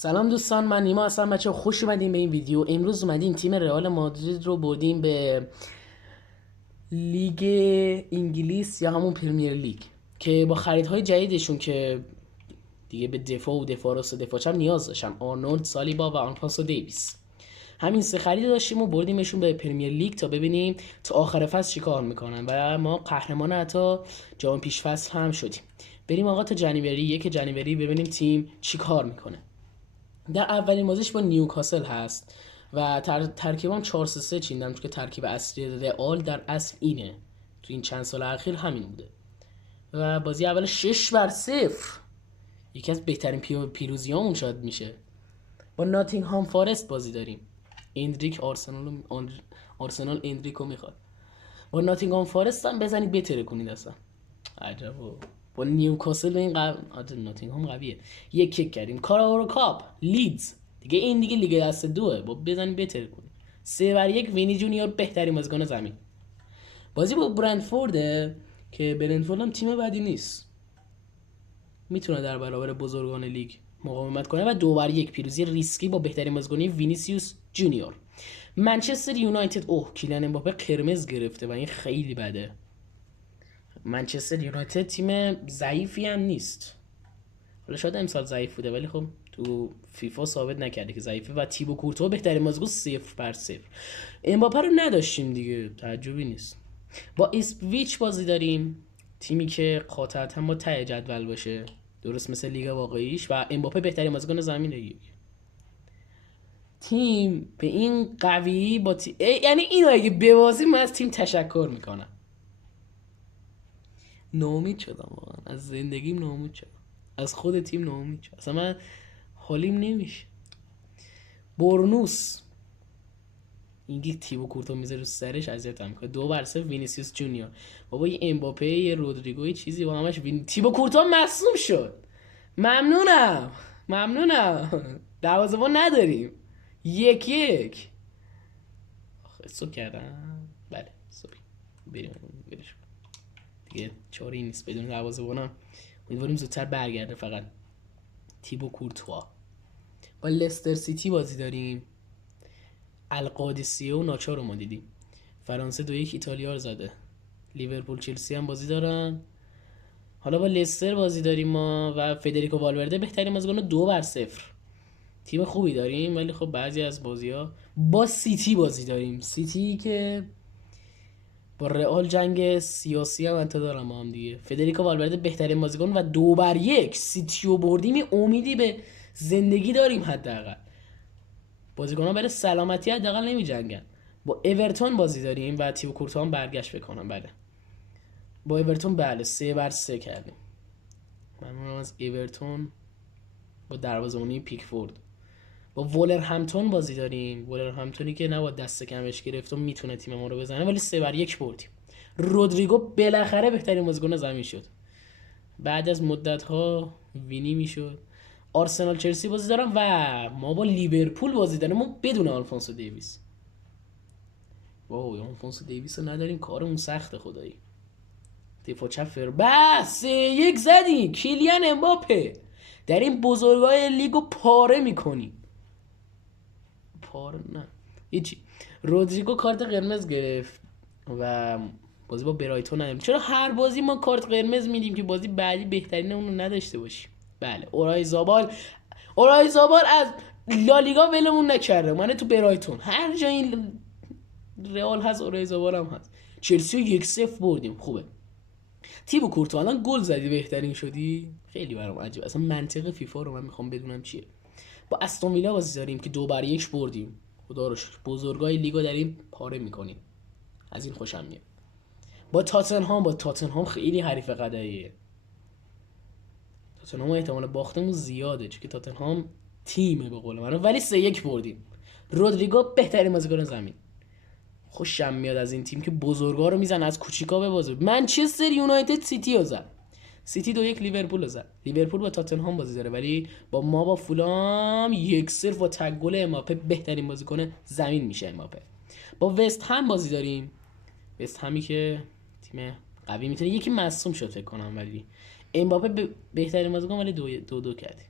سلام دوستان، من نیما هستم. بچه خوش اومدین به این ویدیو. امروز اومدیم تیم رئال مادرید رو بردیم به لیگ انگلیس یا همون پرمیر لیگ که با خریدهای جدیدشون که دیگه به دفاع راست و دفاع چپ نیاز داشتن، آرنولد، سالیبا و آنپاسو دیویس. همین سه خرید داشتیم و بردیمشون به پرمیر لیگ تا ببینیم تا آخر فصل چیکار میکنن و ما قهرمان حتی جام پیش فصل هم شدیم. بریم آقا تا یک جنوری ببینیم تیم چیکار میکنه. در اولین بازیش با نیوکاسل هست و ترکیبم 4-3-3 چیندم، چون که ترکیب اصلی رئال در اصل اینه، تو این چند سال اخیر همین بوده. و بازی اول 6-0، یکی از بهترین پیروزیامون شاید میشه. با ناتینگهام فارست بازی داریم. اندریک آرسنال اندریکو میخواد. با ناتینگهام فارست هم بزنید بتره کنید اصلا. عجب. با نیوکاسل به این ناتینگهام قویه. یک کردیم. کاراباو کاپ لیدز دیگه، این دیگه لیگ دست دوه، با بزنید بتره کنید. 3-1 وینی جونیور بهترین بازیکن زمین. بازی با برنتفورد که برنتفورد هم تیم بدی نیست، میتونه در برابر بزرگان لیگ مقاومت کنه و 2-1 پیروزی ریسکی با بهترین بازیکن وینیسیوس جونیور. منچستر یونایتد، کیلان امباپه قرمز گرفته و این خیلی بده. منچستر یونایتد تیم ضعیفی هم نیست، حالا شاید امسال ضعیف بوده ولی خب تو فیفا ثابت نکرده که ضعیفه. و تیبو کورتوا بهترین بازیکن 0-0. امباپه رو نداشتیم دیگه، تعجبی نیست. با ایسپویچ بازی داریم، تیمی که قاطعا با ته جدول باشه، درست مثل لیگ واقعیش، و امباپه بهترین بازیکن زمینه. تیم به این قوی با یعنی اینو اگه ببازیم من از تیم تشکر میکنم. ناامید شدم واقعا از زندگیم، ناامید شدم از خود تیم، ناامید شدم اصلا. من حالیم نمیشه. برنوس اینگه تیبو کورتو میذاره رو سرش، اذیتم میکنه. 2-0 وینیسیوس جونیور. بابا یه امباپه، یه رودریگو، یه چیزی با همش تیبو کورتو مصدوم شد. ممنونم دروازه‌بان نداریم. 1-1 سو کردم. بله سوری، بریم دیگه چاری نیست بدون دروازه‌بانم. امیدواریم زودتر برگرده. فقط تیبو کورتوا. با لستر سیتی بازی داریم. القادسیه و ناچار رو ما دیدیم. فرانسه 2-1 ایتالیا رو زده. لیورپول چلسی هم بازی دارن. حالا با لستر بازی داریم ما و فدریکو والورده بهترین بازیکن. 2-0 تیم خوبی داریم، ولی خب بعضی از بازی‌ها. با سیتی بازی داریم، سیتی که با رئال جنگ سیاسی هم انت دارم با هم دیگه. فدریکو والورده بهترین بازیکن و 2-1 سیتیو بردیم. امیدی به زندگی داریم حداقل. بازیکن‌ها برای سلامتی حداقل نمی جنگن. با اورتون بازی داریم و تیبو کورتوا هم برگشت بکنم. بله با اورتون، بله 3-3 کردیم. ممنونم از اورتون. با دروازه‌بانی پیکفورد. با وولرهمپتون بازی داریم. وولرهمپتونی که نباید دست کمش گرفت و میتونه تیم ما رو بزنه، ولی 3-1 بردیم. رودریگو بالاخره بهترین بازیکن زمین شد، بعد از مدت‌ها وینی میشد. آرسنال چلسی بازی دارم و ما با لیورپول بازی داریم. ما بدون آلفونسو دیویس. آلفونسو دیویس رو نداریم، کارمون سخته خدایی. دفاع چپ بس 1 زدیم. کیلیان امباپه در این بزرگای لیگو پاره میکنیم. پاره نه هیچی. رودریگو کارت قرمز گرفت و بازی با برایتون نداریم. چرا هر بازی ما کارت قرمز میدیم که بازی بعدی بهترین اون رو نداشته باشیم؟ بله اورای زابال از لالیگا ولمون نکرده. من تو برایتون هر جا این رئال هست اورای زابال هم هست. چلسی رو 1-0 بردیم. خوبه. تیبو کورتوا الان گل زدی بهترین شدی. خیلی برام عجیبه، اصلا منطق فیفا رو من میخوام بدونم چیه. با استون ویلا بازی داریم که 2-1 بردیم. خدا رو شکر بزرگای لیگو داریم پاره میکنیم، از این خوشم میاد. با تاتنهام خیلی حریف قداییه. تاتنهام احتمال باختمون زیاده، چون که تاتنهام تیمه به قول من، ولی 3-1 بردیم. رودریگو بهترین بازیکن زمین. خوشم میاد از این تیم که بزرگا رو میزنه، از کوچیکا به بزرگ. منچستر یونایتد سیتی رو زد. سیتی 2-1 لیورپول رو زد. لیورپول با تاتنهام بازی داره، ولی با فولام 1-0 با تگ گل امباپه بهترین بازیکن زمین میشه امباپه. با وست هم بازی داریم. وست همی که تیم قوی میتونه. یکی مصدوم شد فکر کنم، ولی امباپه بهترین بازیکن، ولی 2-2 کرد.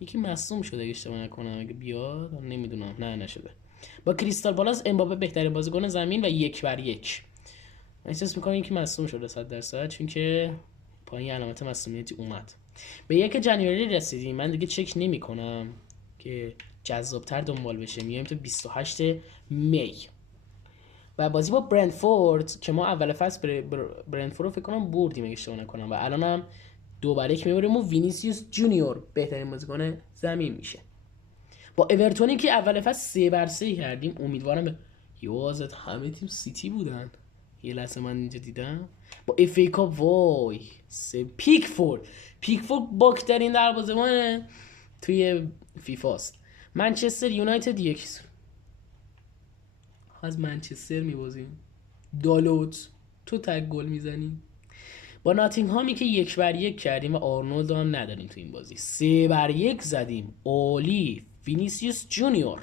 یکی مصدوم شده اگه اشتباه نکنم، اگه بیاد نمیدونم. نه نشده. با کریستال پالاس امباپه بهترین بازیکن زمین و 1-1. من احساس میکنم یکی مصدوم شده 100%، چون که پایین علامت مصدومیتی اومد. به 1 جنوری رسیدیم. من دیگه چک نمیکنم که جذابتر دنبال بشه. میایم تو 28 می و بازی با برنتفورد که ما اول فصل برنتفورد رو فکر کنم بردیم اگه اشتباه نکنم و الانم 2-1 میبریم و وینیسیوس جونیور بهترین بازیکن زمین میشه. با اورتونی که اول فصل 3-3 کردیم. امیدوارم به یوازت همه تیم سیتی بودن. یه لحظه من اینجا دیدم با اف ای کاپ. وای پیکفورد باکترین دروازه‌بان توی فیفاست. منچستر یونایتد یک از منچستر میبازیم. دالوت تو تگ گل میزنی. با ناتینگهامی که 1-1 کردیم و آرنولد هم نداریم تو این بازی. 3-1 زدیم. اولی وینیسیوس جونیور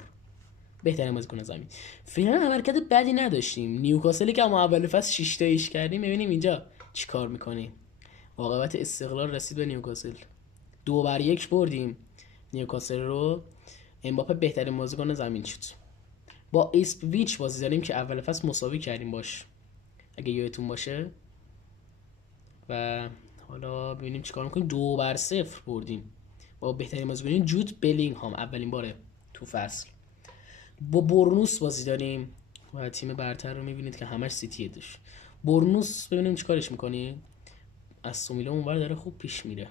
بهترین بازیکن زمین. فعلا عملکرد بدی نداشتیم. نیوکاسلی که ما اول فصل 6 تا ایش کردیم، ببینیم اینجا چیکار میکنیم. عاقبت استقلال رسید به نیوکاسل. 2-1 بردیم نیوکاسل رو. امباپه بهترین بازیکن زمین شد. با ایسپویچ بازی داریم که اول فصل مساوی کردیم باش اگه یادتون باشه و حالا ببینیم چیکار میکنیم. 2-0 بردیم با بهترین بازیکن جود بلینگهام اولین باره تو فصل. با برنوس بازی داریم و تیم برتر رو میبینید که همش سیتیه داشت. برنوس ببینیم چیکارش میکنیم. از سومیلا اونور داره خوب پیش میره.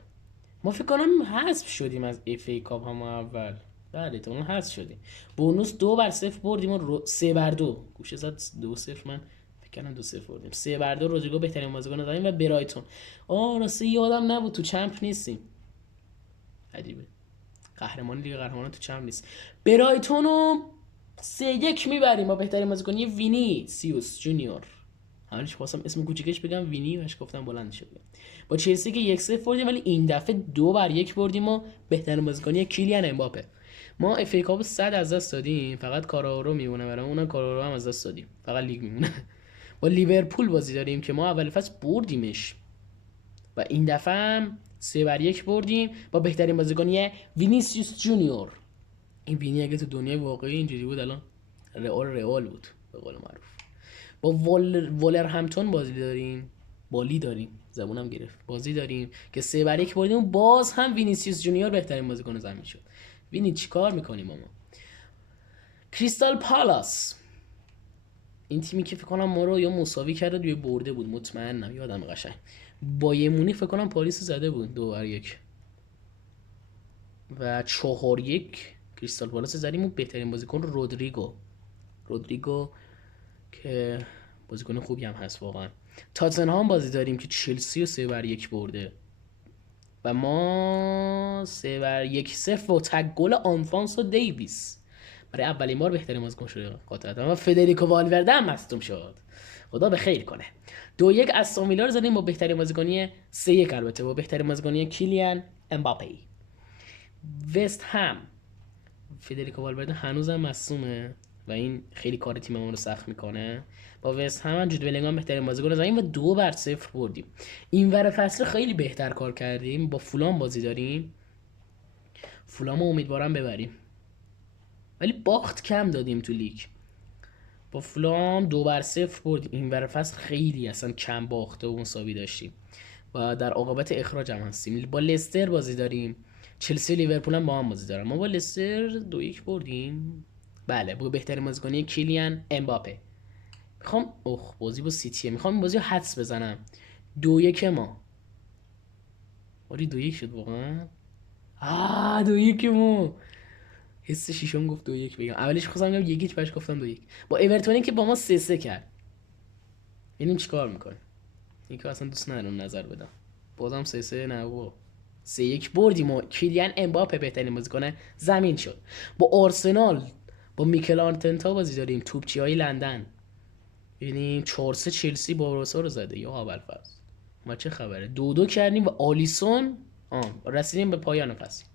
ما فکر کنم حذف شدیم از اف ای کاپ هم اول. بله تو اون حذف شدیم. برنوس 2-0 بردیم و 3-2 گوشه زد. 2-0 من فکر کنم 2-0 بردیم. 3-2 رودریگو بهترین بازیکن زمین و برایتون. راستی یادم نبود تو چمپ نیستیم. عجیبه. قهرمان لیگ قهرمانان تو چمپ نیست. برایتون رو 3-1 میبریم با بهترین بازیکن وینیسیوس جونیور. همونش خواستم اسم کوچیکش بگم وینی وش گفتم بلند شد. با چلسی که 1-0 بردیم ولی این دفعه 2-1 بردیم و بهترین بازیکن کیلیان امباپه. ما اف ای کاپ 100 از دست دادیم. فقط کارارو میمونه برام. اونم کارارو هم از دست دادیم. فقط لیگ میمونه. با لیورپول بازی داریم که ما اول فصل بردیمش و این دفعه هم 3-1 بردیم با بهترین بازیکن وینیسیوس جونیور. این وینی اگه تو دنیای واقعی اینجوری بود الان رئال بود به قول معروف. با ولرهمپتون بازی داریم. بالی داریم. زبونم گرفت. بازی داریم که 3-1 بردیم. باز هم وینیسیوس جونیور بهترین بازیکن زمین شد. وینی چیکار میکنیم ما؟ کریستال پالاس این تیمی که فکر کنم ما رو یا مساوی کرده یا برده بود، مطمئنم یادم قشنگ. بایر مونیخ فکر کنم پاریس زده بود 2-1 و 4-1 کریستال پالاس زدیم. و بهترین بازیکن رودریگو که بازیکن خوبی هم هست واقعا. تاتنهام بازی داریم که چلسی رو 3-1 برده و ما 3-1 با تگ گل آنفانسو دیویس برای اولین بار بهترین بازیکن شده قاطعا. و فدریکو والورده هم مصدوم شد. خدا به خیر کنه. 2-1 استون ویلا رو زدیم با بهترین بازیکنی 3-1 البته با بهترین بازیکنی کیلیان امباپه. وست هم فدریکو والورده هنوزم مصدومه و این خیلی کار تیممون رو سخت میکنه. با وست هم جود بلینگهام بهترین بازیکن زمین و 2-0 بردیم. این ور فصل خیلی بهتر کار کردیم. با فولام بازی داریم. فولام امیدوارم ببریم ولی باخت کم دادیم تو لیگ. با فولام 2-0 بردیم. این ور فصل خیلی اصلا کم باخته و مساوی داشتیم و در عاقبت اخراج هم هستیم. با لستر بازی داریم. چلسی و لیورپول هم با هم بازی دارن. ما با لستر 2-1 بردیم. بله با بهترین بازیکنی کیلیان امباپه. میخوام بازی با سیتیه. میخوام این بازی رو حدس بزنم. 2-1 ما. آره 2-1 شد واقعا. 2-1 ما. حس شیشم گفت 2-1 بگم. اولش خواستم بگم 1-1 بعدش گفتم 2-1. با اورتونی که با ما 3-3 کرد. ببینیم چیکار میکنه. اینکه اصلا دوست ندارم نظر بدم. بازم 3-3 نه بابا. 3-1 بردیم و کیلیان امباپه بهترین بازیکن زمین شد. با آرسنال با میکل آرتتا بازی داریم. توپچی‌های لندن. ببینیم 4-3 چلسی بارسا رو زده یا ابوالفضل. ما چه خبره؟ 2-2 کردیم و آلیسون رسیدیم به پایان فصل.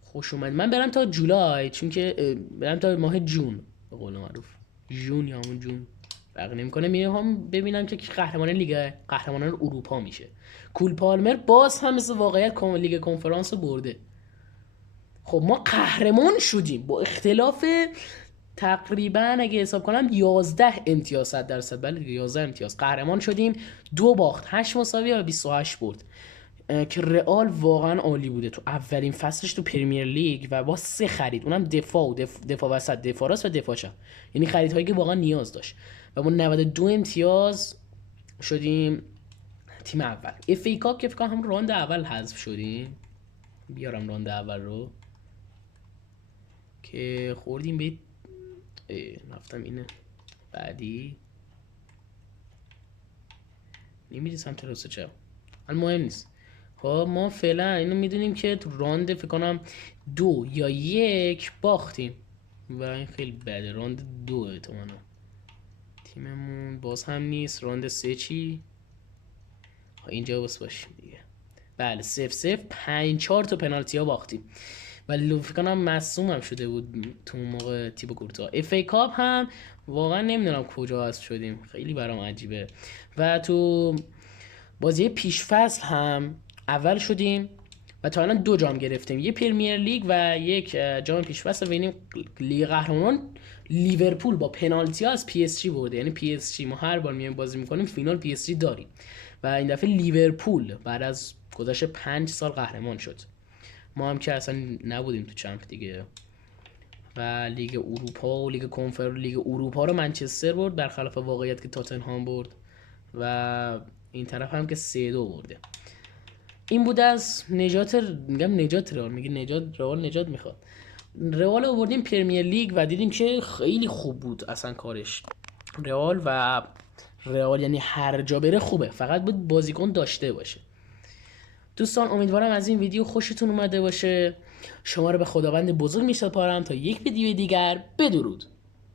خوش اومد. من برم تا جولای چون که برم تا ماه جون به قول معروف. جون یا همون جون فرق نمی‌کنه. میرم ببینم که قهرمان لیگ قهرمانان اروپا میشه. کول پالمر باز هم مثل واقعیت لیگ کنفرانس رو برده. خب ما قهرمان شدیم با اختلاف تقریبا اگه حساب کنم 11 امتیاز، 100%، بله 11 امتیاز قهرمان شدیم. 2 باخت، 8 مساوی و 28 برد، که رئال واقعا عالی بوده تو اولین فصلش تو پرمیر لیگ و با 3 خرید، اونم دفاع و دفاع وسط، دفاع راست و دفاع چپ، یعنی خریدهایی که واقعا نیاز داشت و ما 92 امتیاز شدیم تیم اول. اف ای کاپ که فکر کنم هم راند اول حذف شدیم، بیارم راند اول رو که خوردیم به رفتم اینه بعدی نمیری سمت راست چپ، حالا مهم نیست. خب ما فعلا اینو میدونیم که تو راند فکر کنم 2 یا 1 باختیم و این خیلی بده. راند 2 احتمالاً تیممون باز هم نیست. راند 3 چی؟ اینجا بس باشیم دیگه. بله 0-0 5-4 تو پنالتی ها باختیم و فکر کنم مصدوم هم شده بود تو اون موقع تیبو کورتوا. اف ای کاپ هم واقعا نمیدونم کجا حذف شدیم، خیلی برام عجیبه. و تو بازی پیش فصل هم اول شدیم و تا الان 2 جام گرفتیم، یه پرمیر لیگ و یک جام پیش فصل. ببینیم لیگ قهرمانان لیورپول با پنالتی ها از پی اس جی برده، یعنی پی اس جی ما هر بار میایم بازی میکنیم فینال پی اس جی داریم و این دفعه لیورپول بعد از گذشت 5 سال قهرمان شد. ما هم که اصلا نبودیم تو چمپ دیگه. و لیگ اروپا و لیگ کنفرانس، لیگ اروپا رو منچستر برد برخلاف واقعیت که تاتنهام برد و این طرف هم که 3-2 برده. این بود از نجات، میگم نجات رئال، میگه نجات رئال نجات میخواد. رئال آوردیم پرمیر لیگ و دیدیم که خیلی خوب بود اصلا کارش رئال، و رئال یعنی هر جا بره خوبه، فقط بود بازیکن داشته باشه. دوستان امیدوارم از این ویدیو خوشتون اومده باشه. شما رو به خداوند بزرگ میسپارم تا یک ویدیو دیگر. بدرود.